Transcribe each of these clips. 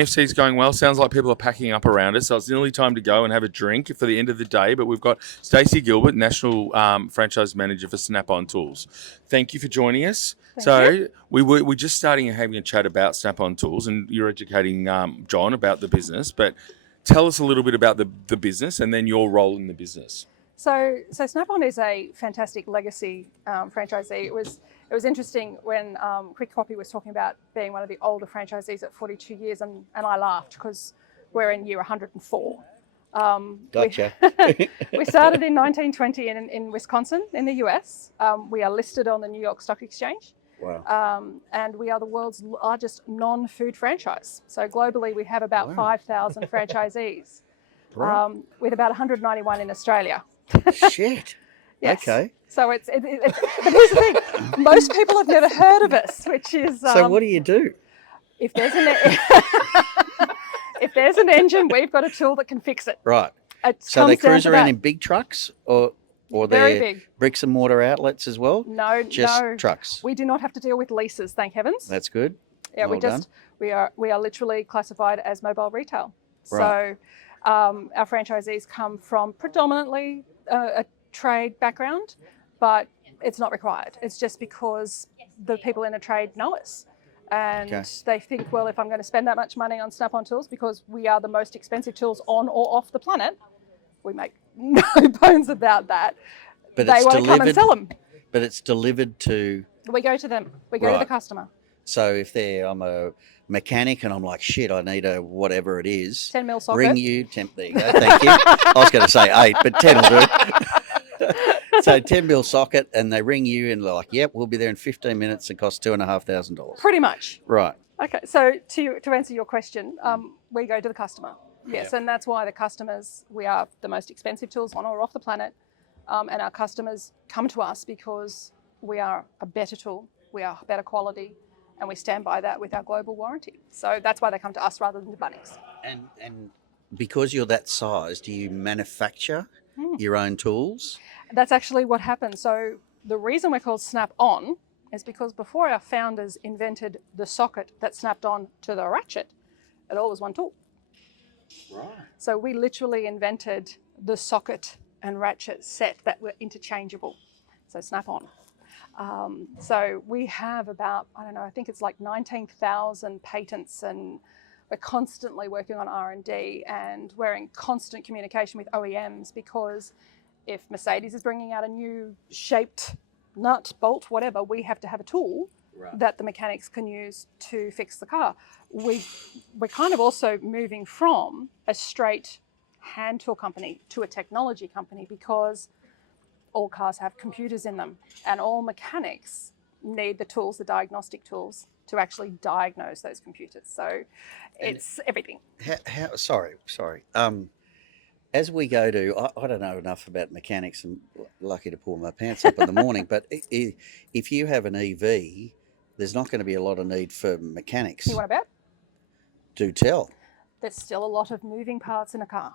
NFC's going well. Sounds like people are packing up around us, so it's nearly time to go and have a drink for the end of the day. But we've got Stacey Gilbert, National Franchise Manager for Snap-on Tools. Thank you for joining us. Thank you. We're just starting and having a chat about Snap-on Tools, and you're educating John about the business. But tell us a little bit about the business and then your role in the business. So Snap-on is a fantastic legacy franchisee. It was interesting when Quick Copy was talking about being one of the older franchisees at 42 years, and I laughed because we're in year 104. Gotcha. We started in 1920 in Wisconsin in the US. We are listed on the New York Stock Exchange. Wow. And we are the world's largest non-food franchise. So globally, we have about 5,000 franchisees, with about 191 in Australia. Shit. Yes. Okay. So but here's the thing: most people have never heard of us, which is. So what do you do? If there's an engine, we've got a tool that can fix it. Right. So they cruise around in big trucks, or very they're big bricks and mortar outlets as well? No, just no. trucks. We do not have to deal with leases, thank heavens. That's good. Yeah, well we are literally classified as mobile retail. Right. So our franchisees come from predominantly a trade background, but it's not required. It's just because the people in the trade know us. And they think, well, if I'm going to spend that much money on Snap-on Tools, because we are the most expensive tools on or off the planet, we make no bones about that. But they want to come and sell them. But it's delivered to... We go to them. We go to the customer. So if I'm a mechanic and I'm like, shit, I need a whatever it is. 10 mil socket. Ring you. There you go. Thank you. I was going to say 8, but 10 will do. So 10 mil socket, and they ring you and they're like, yep, we'll be there in 15 minutes and cost $2,500. Pretty much. Right. Okay, so to answer your question, we go to the customer. Yes, and that's why we are the most expensive tools on or off the planet, and our customers come to us because we are a better tool, we are better quality, and we stand by that with our global warranty. So that's why they come to us rather than to Bunnings. And because you're that size, do you manufacture your own tools? That's actually what happened. So the reason we're called Snap-on is because before our founders invented the socket that snapped on to the ratchet, it all was one tool. Right. So we literally invented the socket and ratchet set that were interchangeable. So Snap-on. So we have about, I think it's like 19,000 patents, and we're constantly working on R&D, and we're in constant communication with OEMs, because if Mercedes is bringing out a new shaped nut, bolt, whatever, we have to have a tool that the mechanics can use to fix the car. We're kind of also moving from a straight hand tool company to a technology company, because all cars have computers in them, and all mechanics need the tools, the diagnostic tools, to actually diagnose those computers. So it's everything. Sorry. As we go to, I don't know enough about mechanics, and lucky to pull my pants up in the morning, but if you have an EV, there's not going to be a lot of need for mechanics. You want to bet? Do tell. There's still a lot of moving parts in a car.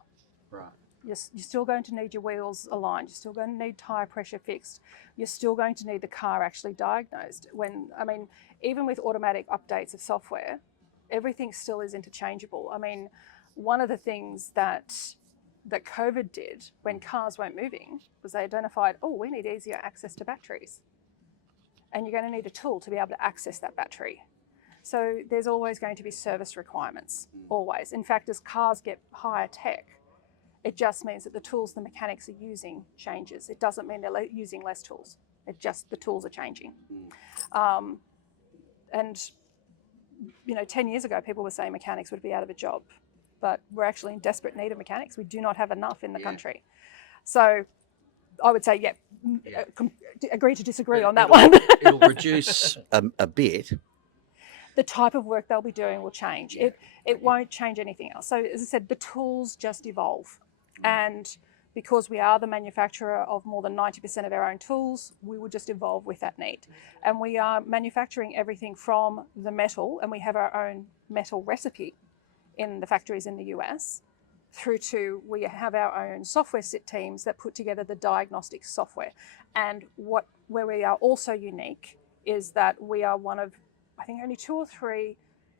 Right. You're still going to need your wheels aligned. You're still going to need tyre pressure fixed. You're still going to need the car actually diagnosed. Even with automatic updates of software, everything still is interchangeable. One of the things that COVID did when cars weren't moving was they identified, we need easier access to batteries. And you're going to need a tool to be able to access that battery. So there's always going to be service requirements, always. In fact, as cars get higher tech, it just means that the tools the mechanics are using changes. It doesn't mean they're using less tools. It just, the tools are changing. 10 years ago, people were saying mechanics would be out of a job, but we're actually in desperate need of mechanics. We do not have enough in the country. So I would say, agree to disagree on that one. It'll reduce a bit. The type of work they'll be doing will change. It won't change anything else. So as I said, the tools just evolve. And because we are the manufacturer of more than 90% of our own tools, we will just evolve with that need. And we are manufacturing everything from the metal, and we have our own metal recipe in the factories in the US, through to we have our own software teams that put together the diagnostic software. And where we are also unique is that we are one of, I think, only 2 or 3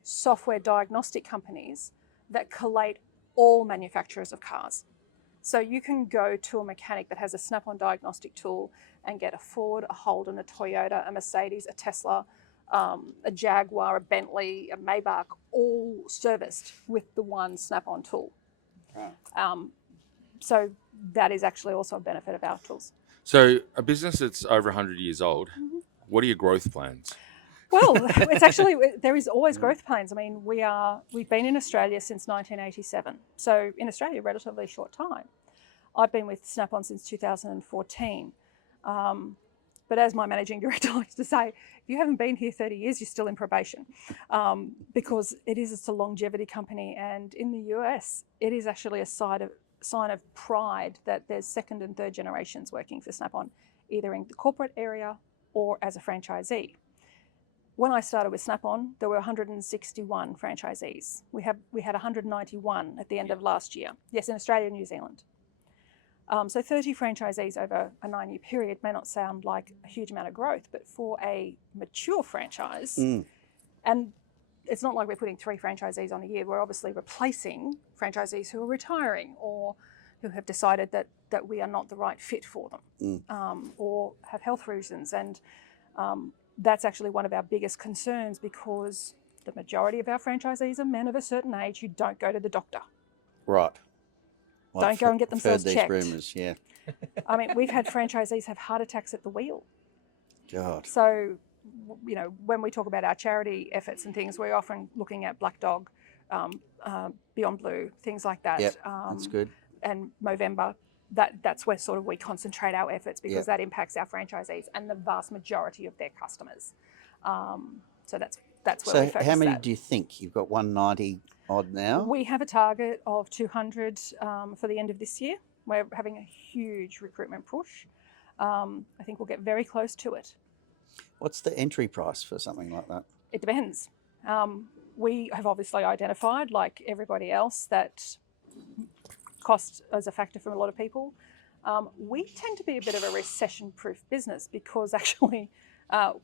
software diagnostic companies that collate all manufacturers of cars. So you can go to a mechanic that has a Snap-on diagnostic tool and get a Ford, a Holden, a Toyota, a Mercedes, a Tesla, a Jaguar, a Bentley, a Maybach, all serviced with the one Snap-on tool. Right. So that is actually also a benefit of our tools. So a business that's over 100 years old, what are your growth plans? Well, it's actually, there is always growth plans. I mean, we've been in Australia since 1987. So in Australia, a relatively short time. I've been with Snap-on since 2014. But as my managing director likes to say, if you haven't been here 30 years, you're still in probation, because it's a longevity company. And in the US, it is actually a sign of pride that there's second and third generations working for Snap-on, either in the corporate area or as a franchisee. When I started with Snap-on, there were 161 franchisees. We had 191 at the end of last year. Yes, in Australia and New Zealand. So 30 franchisees over a 9-year period may not sound like a huge amount of growth, but for a mature franchise, and it's not like we're putting 3 franchisees on a year, we're obviously replacing franchisees who are retiring or who have decided that we are not the right fit for them, or have health reasons. And that's actually one of our biggest concerns, because the majority of our franchisees are men of a certain age who don't go to the doctor. Right. Well, Don't go and get themselves heard these checked. rumours, yeah. I mean, we've had franchisees have heart attacks at the wheel. God. So, when we talk about our charity efforts and things, we're often looking at Black Dog, Beyond Blue, things like that. Yep, that's good. And Movember. That's where sort of we concentrate our efforts, because that impacts our franchisees and the vast majority of their customers. So that's where we focus. So how many that. do you think? You've got 190 odd now? We have a target of 200 for the end of this year. We're having a huge recruitment push. I think we'll get very close to it. What's the entry price for something like that? It depends. We have obviously identified, like everybody else, that cost is a factor for a lot of people. We tend to be a bit of a recession-proof business, because actually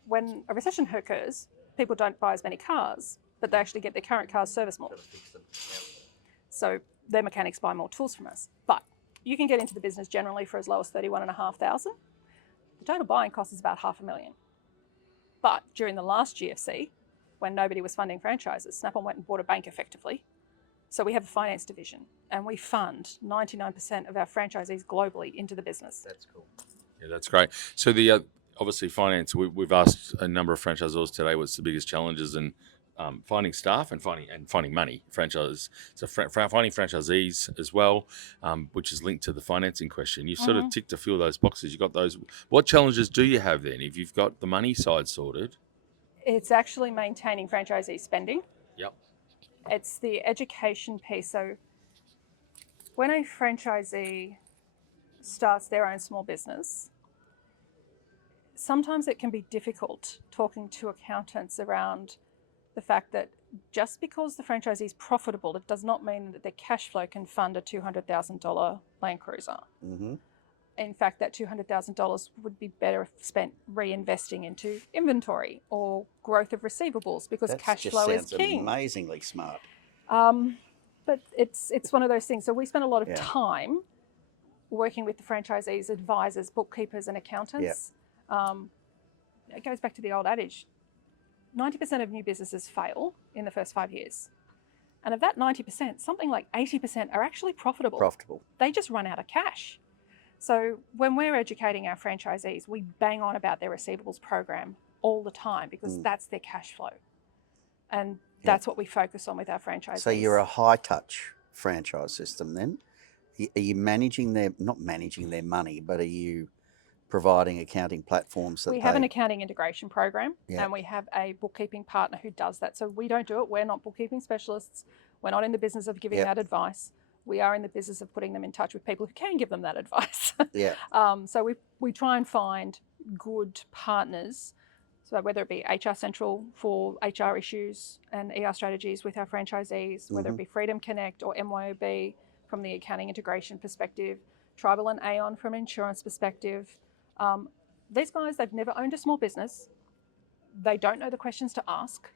when a recession occurs, people don't buy as many cars, but they actually get their current cars serviced more. So their mechanics buy more tools from us. But you can get into the business generally for as low as $31,500. The total buying cost is about $500,000. But during the last GFC, when nobody was funding franchises, Snap-on went and bought a bank effectively. So we have a finance division, and we fund 99% of our franchisees globally into the business. That's cool. Yeah, that's great. So the obviously finance. We've asked a number of franchisors today what's the biggest challenges in finding staff and finding money. Finding franchisees as well, which is linked to the financing question. You've sort of ticked a few of those boxes. You got those. What challenges do you have then if you've got the money side sorted? It's actually maintaining franchisee spending. Yep. It's the education piece. So when a franchisee starts their own small business, sometimes it can be difficult talking to accountants around the fact that just because the franchisee is profitable, it does not mean that their cash flow can fund a $200,000 Land Cruiser. Mm-hmm. In fact, that $200,000 would be better spent reinvesting into inventory or growth of receivables, because cash flow is king. That sounds amazingly smart. But it's one of those things. So we spend a lot of time working with the franchisees, advisors, bookkeepers, and accountants. It goes back to the old adage: 90% of new businesses fail in the first 5 years. And of that 90%, something like 80% are actually profitable. They just run out of cash. So when we're educating our franchisees, we bang on about their receivables program all the time, because that's their cash flow. And that's what we focus on with our franchisees. So you're a high-touch franchise system then? Are you not managing their money, but are you providing accounting platforms that we have an accounting integration program, and we have a bookkeeping partner who does that. So we don't do it. We're not bookkeeping specialists. We're not in the business of giving that advice. We are in the business of putting them in touch with people who can give them that advice. So we try and find good partners. So whether it be HR Central for HR issues and ER strategies with our franchisees, whether it be Freedom Connect or MYOB from the accounting integration perspective, Tribal and Aon from an insurance perspective. These guys, they've never owned a small business. They don't know the questions to ask.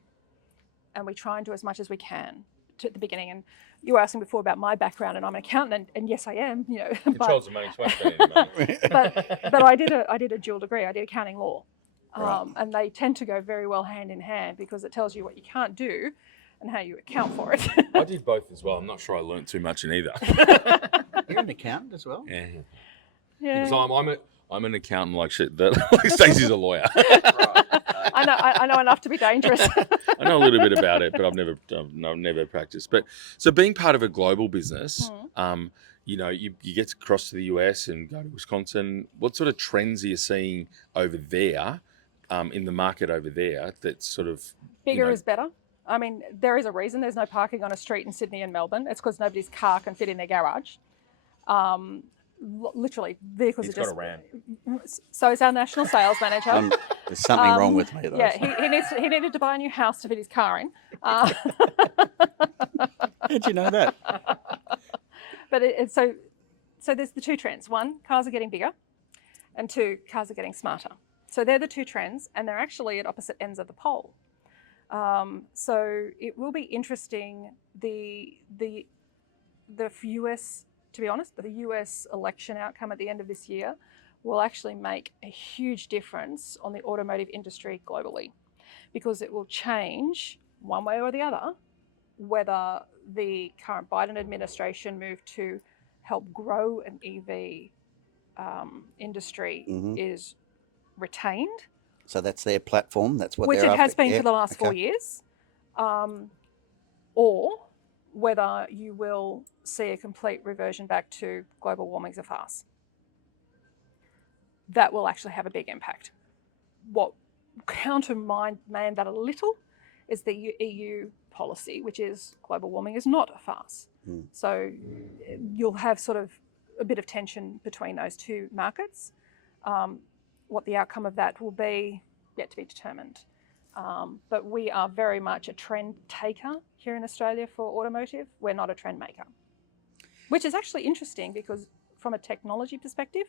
and we try and do as much as we can at the beginning. And you were asking before about my background, and I'm an accountant, and yes, I am. Controls the money, so much spending the money. but I did a dual degree. I did accounting law, Right. and they tend to go very well hand in hand because it tells you what you can't do and how you account for it. I did both as well. I'm not sure I learnt too much in either. You're an accountant as well? Yeah. Yeah. Because I'm an accountant like shit. Like Stacey's a lawyer. I know enough to be dangerous. I know a little bit about it, but I've never practiced. But so being part of a global business, you get to cross to the US and go to Wisconsin. What sort of trends are you seeing over there, in the market over there? That's sort of Bigger is better. I mean, there is a reason there's no parking on a street in Sydney and Melbourne. It's because nobody's car can fit in their garage. Literally, vehicles He's are got just. a Ram. So is our national sales manager. There's something wrong with me, though. Yeah, he needed to buy a new house to fit his car in. How'd you know that? But so there's the two trends. One, cars are getting bigger, and two, cars are getting smarter. So they're the two trends, and they're actually at opposite ends of the pole. So it will be interesting. The US, to be honest, the US election outcome at the end of this year will actually make a huge difference on the automotive industry globally, because it will change one way or the other whether the current Biden administration move to help grow an EV industry is retained. So that's their platform. That's what which they're it has after. been Yeah, for the last 4 okay. years, or whether you will see a complete reversion back to global warming's a farce. That will actually have a big impact. What countermand that a little is the EU policy, which is global warming is not a farce. So you'll have sort of a bit of tension between those two markets. What the outcome of that will be, yet to be determined. But we are very much a trend taker here in Australia for automotive. We're not a trend maker, which is actually interesting because from a technology perspective,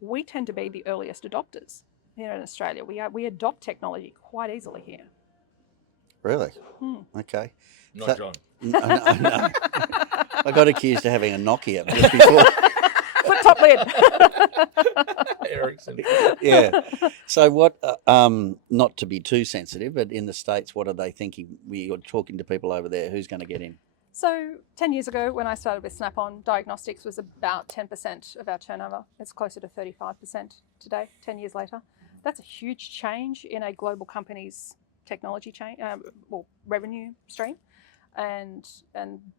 we tend to be the earliest adopters here in Australia. We adopt technology quite easily here. Really? Okay. Not John. No. I got accused of having a Nokia just before. Flip top lid. Ericsson. Yeah. So what, not to be too sensitive, but in the States, what are they thinking? You're talking to people over there. Who's going to get in? So 10 years ago, when I started with Snap-on, diagnostics was about 10% of our turnover. It's closer to 35% today, 10 years later. That's a huge change in a global company's technology revenue stream. And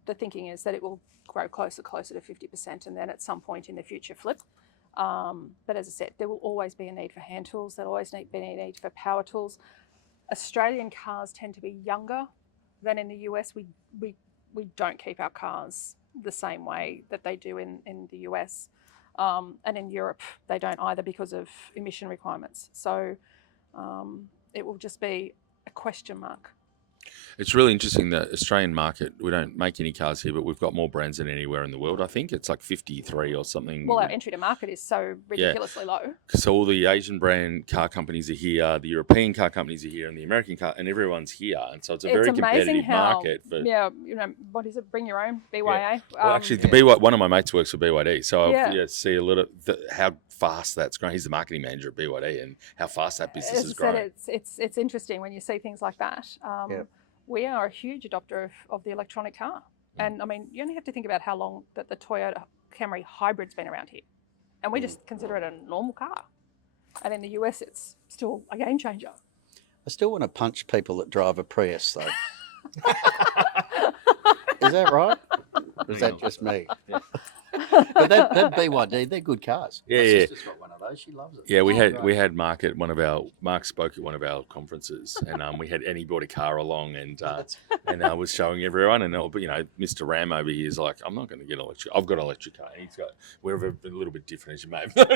the thinking is that it will grow closer to 50%, and then at some point in the future flip. But as I said, there will always be a need for hand tools. There'll always be a need for power tools. Australian cars tend to be younger than in the US. We don't keep our cars the same way that they do in the US. And in Europe, they don't either because of emission requirements. So it will just be a question mark. It's really interesting, the Australian market. We don't make any cars here, but we've got more brands than anywhere in the world. I think it's like 53 or something. Well, our entry to market is so ridiculously low. So all the Asian brand car companies are here, the European car companies are here, and the American car, and everyone's here. And so it's a very competitive market. What is it? Bring your own, BYA. Yeah. Well, actually, one of my mates works for BYD, so I see a lot of how fast that's grown. He's the marketing manager at BYD, and how fast that business has grown. It's interesting when you see things like that. We are a huge adopter of the electronic car. And I mean, you only have to think about how long that the Toyota Camry hybrid's been around here. And we just consider it a normal car. And in the US, it's still a game changer. I still want to punch people that drive a Prius, though. Is that right? Or is that just me? Yeah. But that BYD, they're good cars. Yeah, My yeah. sister's got one of those. She loves it. Yeah, we had Mark at Mark spoke at one of our conferences, and he brought a car along, and I was showing everyone, and Mr. Ram over here is like, I'm not going to get an electric. I've got an electric car. And we're a little bit different, as you may have known.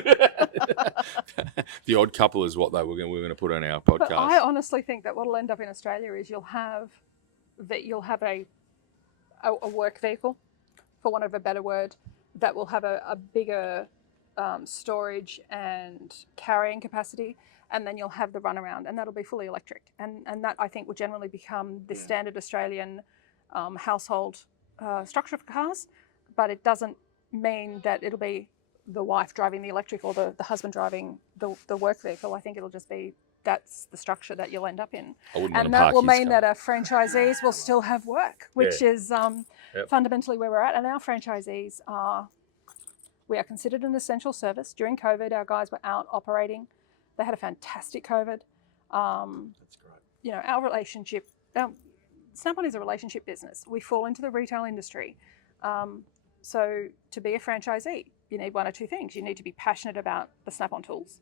The odd couple is what we're going to put on our podcast. But I honestly think that what will end up in Australia is you'll have a work vehicle, for want of a better word, that will have a bigger storage and carrying capacity, and then you'll have the runaround, and that'll be fully electric. And that, I think, will generally become the standard Australian household structure for cars, but it doesn't mean that it'll be the wife driving the electric or the husband driving the work vehicle. I think it'll just be that's the structure that you'll end up in. And that will mean that our franchisees will still have work, which is fundamentally where we're at. And our franchisees we are considered an essential service. During COVID, our guys were out operating. They had a fantastic COVID. That's great. You know, our relationship, Snap-on is a relationship business. We fall into the retail industry. So to be a franchisee, you need one or two things. You need to be passionate about the Snap-on tools,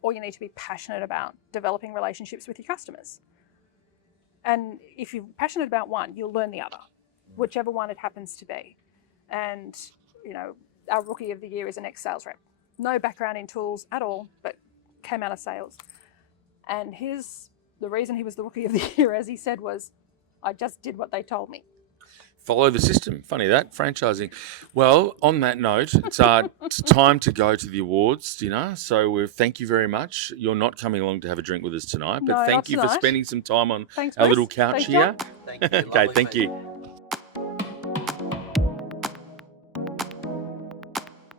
or you need to be passionate about developing relationships with your customers. And if you're passionate about one, you'll learn the other, whichever one it happens to be. And, you know, our rookie of the year is an ex-sales rep. No background in tools at all, but came out of sales. And the reason he was the rookie of the year, as he said, was, I just did what they told me. Follow the system. Funny that, franchising. Well, on that note, it's time to go to the awards dinner. So thank you very much. You're not coming along to have a drink with us tonight, but No, thank not you for tonight. spending some time on Thanks, our Bruce. little couch Thanks, here. John. Thank you. Okay, Lovely thank meeting you.